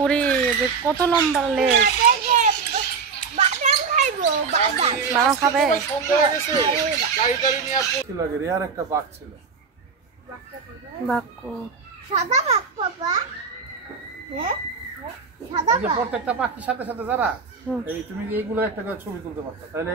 ওরে কত লম্বা লেজ, বাবা খাবে। আর একটা বাঘ ছিল, প্রত্যেকটা পাখির সাথে সাথে যারা এই তুমি এইগুলো একটা ছবি তুলতে পারতো তাহলে।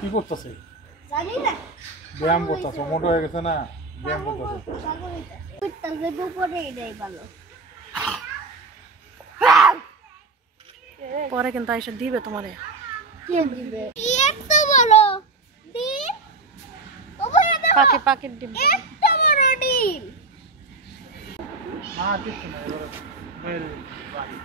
কি করতেছে? জানি না, ব্যায়াম করতেছে, মোটা হয়ে গেছে না, ব্যায়াম করতেছে। পরে কিন্তু আইসা দিবে তোমারে। পাখি পাখির ডিম, না কিছু না, এবারে